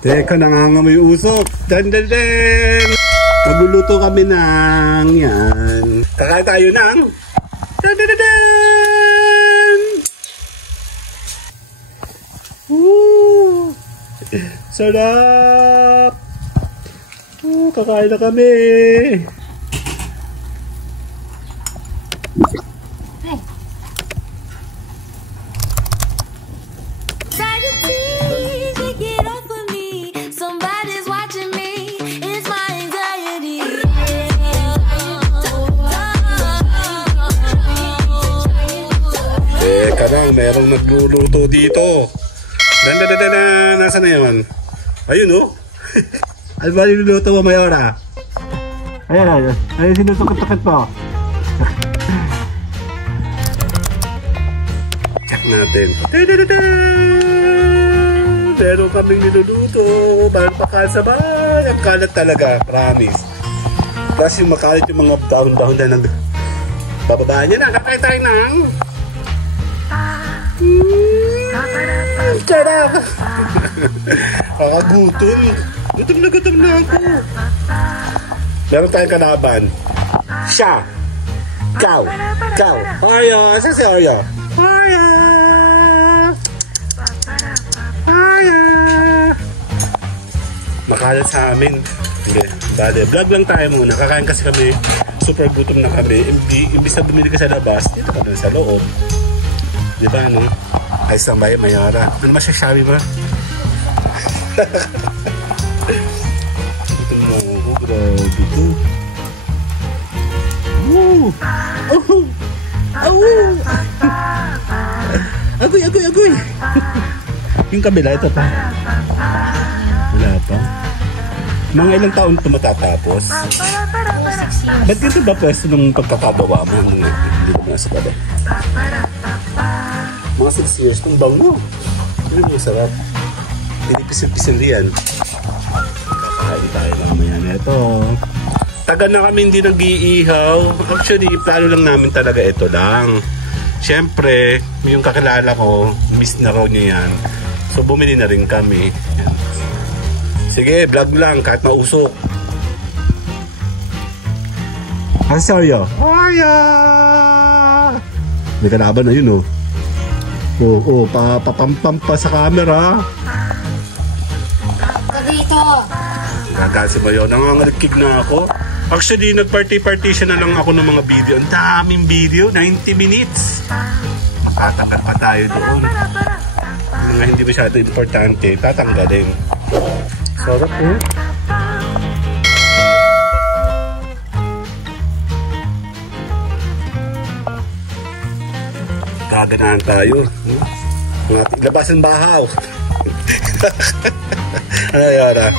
Teka, nangangamoy usok. Dan. Magluluto kami ng yan. Kakain tayo ng dan. Sarap. Kakain na kami. Merong nagluluto dito. Nasaan na yun? Ayun oh. Ano ba niluluto mo, Mayora? Ayun. Ayun sinusukot-tukot po. Check natin. Meron kaming niluluto. Bahan pa kasabay. Ang kalat talaga. Promise. Plus yung makalit yung mga dahon-dahon na bababaan niya na. Kakain tayo ng sarap! Kakagutom. Gutom na ako. Meron tayong kalaban. Siya. Kau. Arya. Saan si Arya? Arya. Makalat sa amin. Sige. Bale, vlog lang tayo muna. Kakain kasi kami. Super gutom na kami. Imbis na bumili ka sa labas, dito ka sa loob. Diba ano? Ayos lang ba yung Mayora? Ano masyasabi ba? Ito mo ako. Grabe ito. Agoy! Yung kabila, ito pa. Wala pa. Mga ilang taon ito matatapos? Ba't dito ba pwesto ng pagkakagawa mo? Hindi ko nasa ba? Mga 6 years kung bango. Yun yung sarap. Hindi pisil-pisil yan. Kakain tayo mamaya na ito. Taga na kami hindi nag-iihaw. Actually, plano lang namin talaga ito lang. Siyempre, yung kakilala ko, miss na raw niya yan. So, bumili na rin kami. Sige, vlog lang kahit mausok. Asaya! Arya! May kalaban na yun oh. Papampam pa sa camera. Dito. Kasi ba yun? Nangangalikik na ako. Actually, nag-party siya na lang ako ng mga video. Ang daming video. 90 minutes. Makatakat pa tayo doon. Mga hindi masyado importante. Tatanggalin. Sarap eh. Gaganahan tayo. Labasan bahaw. Ano yara?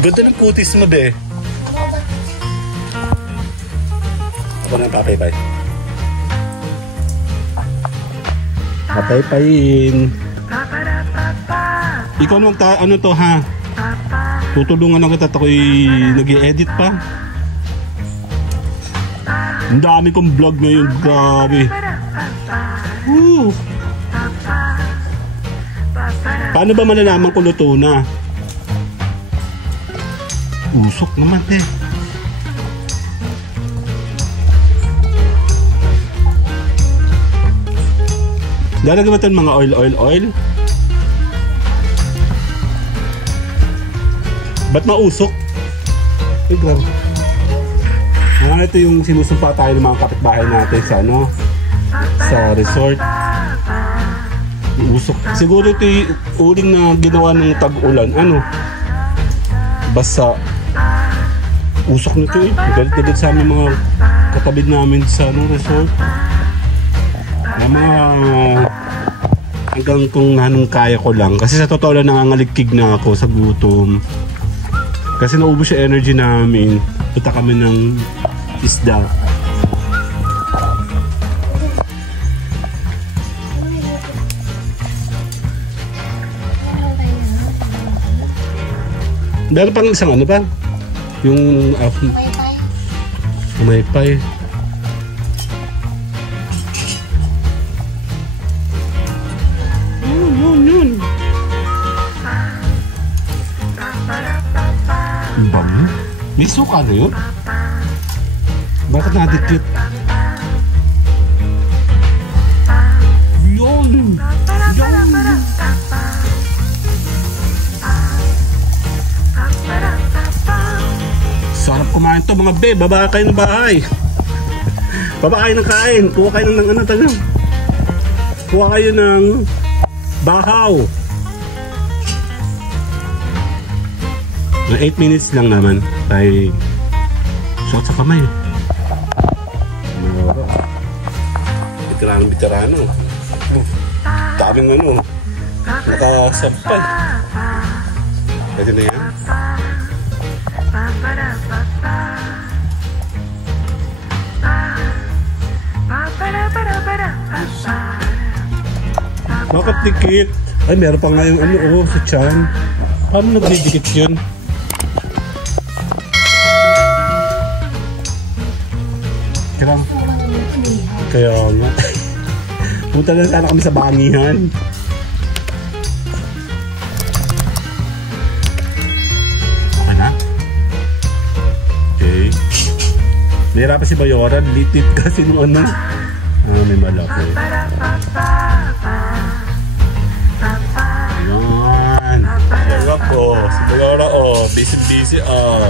Ganda ng kutis mo, be. Ako na papay-pay. Papay-payin. Ikaw naman ano to ha? Tutulungan lang kita. Ako'y nag-i-edit pa. Ang dami kong vlog ngayon. Grabe. Paano ba malalaman kung luto na? Usok naman eh. Lalagyan ba ito ng mga oil? Ba't mausok? Ay, grabe. Ito yung sinusumpa tayo ng mga kapitbahay natin sa ano? Sa resort. Usok. Siguro ito yung uling na ginawa ng tag-ulan. Ano? Basta usok nito eh. Galit sa aming mga katabid namin sa ano, resort. Mga hanggang kung anong kaya ko lang. Kasi sa totoo lang nangangalikig na ako sa gutom. Kasi naubos yung energy namin. Punta kami ng isda. Meron pang isang ano pa? Yung umaypay. Yun. Ang bango. May suka na yun? Bakit nadikit? Yun! Yun! Sarap kumain to mga babe. Baba kayo ng bahay. Baba kayo ng kain. Kuha kayo ng ano talaga. Kuha kayo ng bahaw. 8 minutes lang naman. Tayo shot sa kamay. Veterano. Oh, daming ano. Nakasampay. Pwede na yan. Bakit dikit? Ay, meron pa nga yung ano, oh, sa tiyan. Paano nagdidikit yun? Kaya nga. Punta na sana kami sa bangihan. Okay na? Okay. Nahirapan si Bayoran. Litit kasi nung ano. Ah, may malaki. Ayan. Sarap oh. Si Bayoran oh. Busy oh.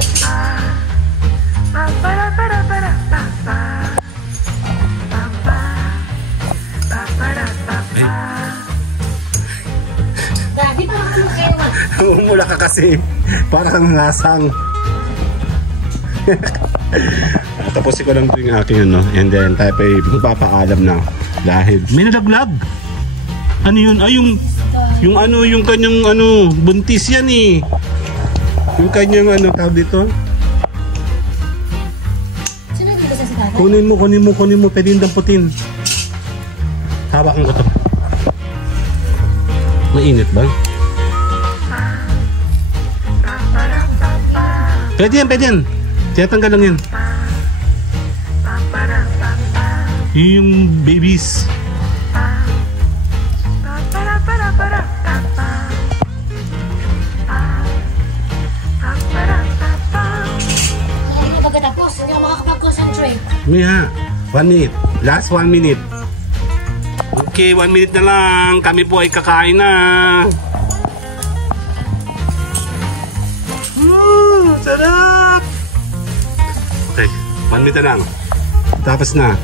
Daddy, parang ano kayo? Umula ka kasi. Parang ngasang. Tapusin ko lang ito yung aking ano. And then tayo pa magpapaalam na. Dahil may nalaglag. Ano yun? Ay yung ano, yung kanyang ano, buntis yan eh. Yung kanyang ano, tawag dito. Sino dito sa sikata? Kunin mo. Pwede yung damputin. Hawakan ko to. Mainit ba? Pwede yan. Tiyatanggal lang yan. Yung babies. Hindi na pagkatapos, hindi ako makakapag-concentrate. Maya, 1 minute. Last 1 minute. Okay, 1 minute na lang. Kami po ay kakain na. Sarap! Okay, 1 minute na lang. Tapos na.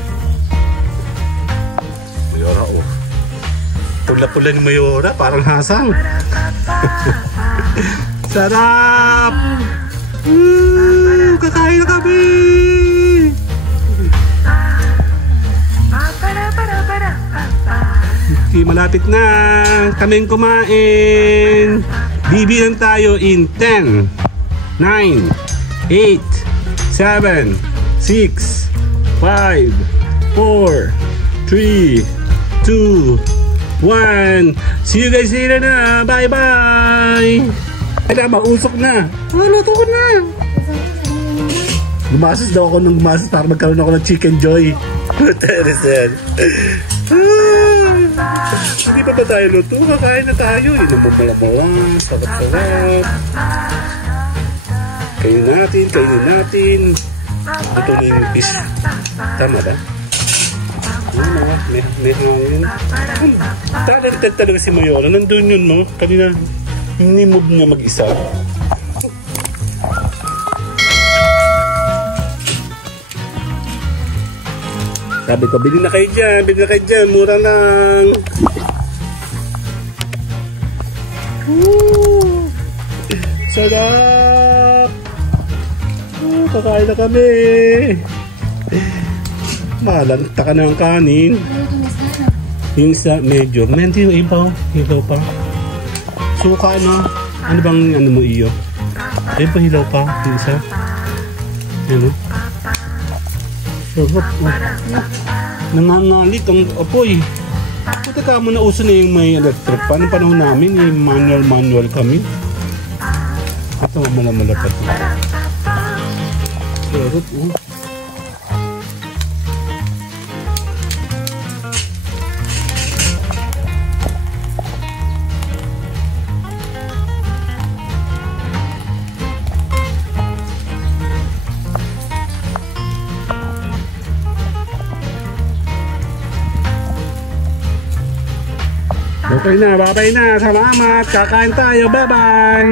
Mayora, oh. Pula-pula ni Mayora, parang hasang. Sarap! Kakain na kami! Okay, malapit na kaming kumain. Bibilang tayo in 10, 9, 8, 7, 6, 5, 4, 3, 2, 1. See you guys later na. Bye-bye. Ay na, mausok na. Luto ko na. Gumasos daw ako nung gumasos para magkaroon ako ng chicken joy. Teresen. Hindi pa ba tayo luto? Kakain na tayo. Inom mo pala pala. Sarap-sarap. Kainin natin. Ito na yung fish. Tama ba? Ano ba? May hangin. Talented talaga si Mayora. Nandun yun, no? Kanina, ni-move niya mag-isa. Sabi ko, bili na kayo dyan, mura lang. Sarap! Kakain na kami. Malanta ka na ang kanin. Yung isa, medyo. Hindi yung iba, hilaw pa. Suka, ano? Ano bang, ano mo iyo? Ayun pa, hilaw pa. Yung isa. Ano? Sarap. Nangangalit ang apoy. Puta ka mo na uso na yung may electric. Paano panahon namin? Yung manual kami. Ito, malapat. Sarap, oh. Okay na, bye-bye na. Salamat. Kakain tayo. Bye-bye.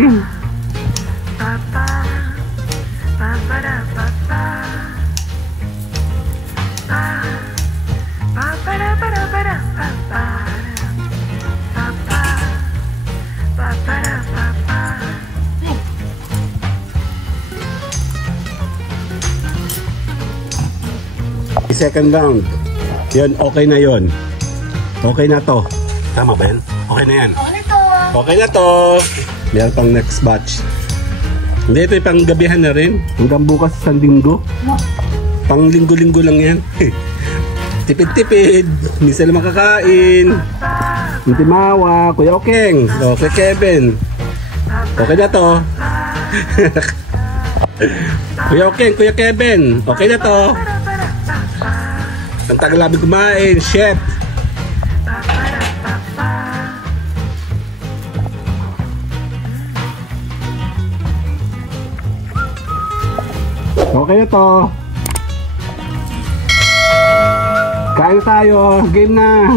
Second round. Yun, okay na yun. Okay na to. Tama ba yan? Okay na yan. Okay na to. Okay na to. Meron pang next batch. Hindi, ito yung pang gabihan na rin. Hanggang bukas sa linggo. Pang linggo-linggo lang yan. Tipid-tipid. Hindi sila makakain. Hindi Mawa. Kuya Okeng. Okay, Kevin. Okay na to. Kuya Okeng, Kuya Kevin. Okay na to. Ang tagal namin kumain, chef. Okay na to. Kain na tayo. Game na.